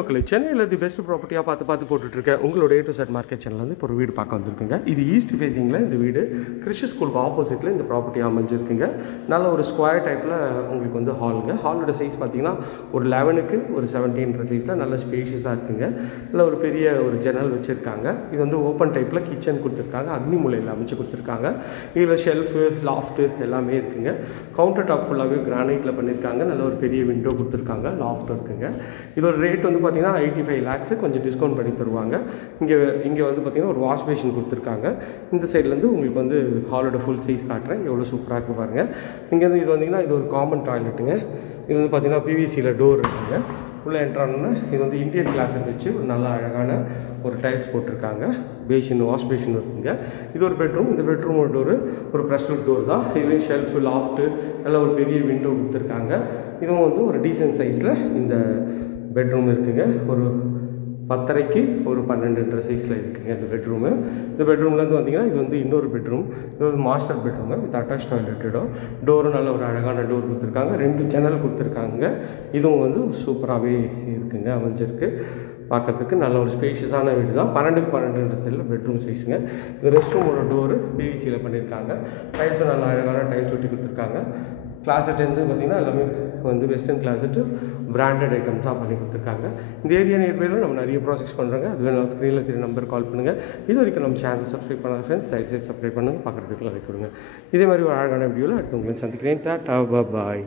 மக்களே சென்னையில் the best ப்ராப்பர்ட்டியாக பார்த்து போட்டுட்ருக்கேன் உங்களோட A to Z market channel வந்து இப்போ ஒரு வீடு பார்க்க வந்திருக்குங்க. இது ஈஸ்ட் ஃபேஸிங்கில் இந்த வீடு கிறிஸ்டி ஸ்கூலுக்கு ஆப்போசிட்டில் இந்த ப்ராப்பர்ட்டி அமைஞ்சிருக்குங்க. நல்ல ஒரு ஸ்கொயர் டைப்பில் உங்களுக்கு வந்து ஹாலுங்க. ஹாலோட சைஸ் பார்த்தீங்கன்னா ஒரு 11க்கு ஒரு 17 சைஸில் நல்ல ஸ்பேஷியஸாக இருக்குங்க. நல்ல ஒரு பெரிய ஒரு ஜன்னல் வச்சுருக்காங்க. இது வந்து ஓப்பன் டைப்பில் கிச்சன் கொடுத்துருக்காங்க. அக்னி மூலையில் அமைச்சு கொடுத்துருக்காங்க. இதில் ஷெல்ஃபு லாஃப்ட்டு எல்லாமே இருக்குங்க. கவுண்டர் டாப் ஃபுல்லாகவே கிரானைட்டில் பண்ணியிருக்காங்க. நல்ல ஒரு பெரிய விண்டோ கொடுத்துருக்காங்க. லாஃப்ட் இருக்குங்க. இதோட ரேட் வந்து பார்த்தீங்கன்னா 85 lakhs கொஞ்சம் டிஸ்கவுண்ட் பண்ணி தருவாங்க. இங்கே வந்து பார்த்தீங்கன்னா ஒரு வாஷ் பேஷன் கொடுத்துருக்காங்க. இந்த சைட்லேருந்து உங்களுக்கு வந்து ஹாலோட ஃபுல் சைஸ் காட்டுறேன். எவ்வளோ சூப்பராக இருக்குது பாருங்கள். இங்கேருந்து இது வந்தீங்கன்னா இது ஒரு காமன் டாய்லெட்டுங்க. இது வந்து பார்த்தீங்கன்னா PVCயில் டோர் இருக்குங்க. உள்ளே என்ட்ரானோன்னா இது வந்து இந்தியன் கிளாஸை வச்சு ஒரு நல்ல அழகான ஒரு டைல்ஸ் போட்டிருக்காங்க. பேஷன் வாஷ் பேஷன் இருக்குங்க. இது ஒரு பெட்ரூம். இந்த பெட்ரூமோட டோரு ஒரு ப்ரெஸ்டூட் டோர் தான். இதுலேயும் ஷெல்ஃபு லாஃப்ட்டு நல்ல ஒரு பெரிய விண்டோ கொடுத்துருக்காங்க. இதுவும் வந்து ஒரு டீசன்ட் சைஸில் இந்த பெட்ரூம் இருக்குங்க. ஒரு 10.5க்கு ஒரு 12 சைஸில் இருக்குங்க இந்த பெட்ரூமு. இந்த பெட்ரூம்லேருந்து வந்தீங்கன்னா இது வந்து இன்னொரு பெட்ரூம். இது வந்து மாஸ்டர் பெட்ரூமு வித் அட்டாச் டாய்லெட்டோ. டோரும் நல்ல ஒரு அழகான டோர் கொடுத்துருக்காங்க. 2 ஜன்னல் கொடுத்துருக்காங்க. இதுவும் வந்து சூப்பராகவே இருக்குங்க, அமைஞ்சிருக்கு. பார்க்கறதுக்கு நல்ல ஒரு ஸ்பேஷியஸான வீடு தான். 12க்கு 12 சைடில் பெட்ரூம் சைஸுங்க. இந்த ரெஸ்ட் ரூமோட டோரு PVCயில் பண்ணியிருக்காங்க. டைல்ஸும் நல்ல அழகான டைல்ஸ் ஒட்டி கொடுத்துருக்காங்க. கிளாசெட் வந்து பார்த்திங்கன்னா எல்லாமே வந்து வெஸ்டர்ன் கிளாசெட்டு பிராண்டட் ஐட்டம்ஸ் தான் பண்ணி கொடுத்துருக்காங்க. இந்த ஏரியா நியர்பையில் நம்ம நிறைய ப்ராஜெக்ட்ஸ் பண்ணுறாங்க. அது வேணும் ஸ்க்ரீனில் தெரிய நம்பர் கால் பண்ணுங்கள். இது வரைக்கும் நம்ம சேனல் சப்ஸ்கிரைப் பண்ணாத ஃப்ரெண்ட்ஸ் தயவுசெய்து சப்ஸ்கிரைப் பண்ணுங்கள். பார்க்குறதுக்குலாம் லைக் கொடுங்க. இதே மாதிரி ஒரு அழகான வீடியோவில் அடுத்து உங்களை சந்திக்கிறேன். டாடா பாய்.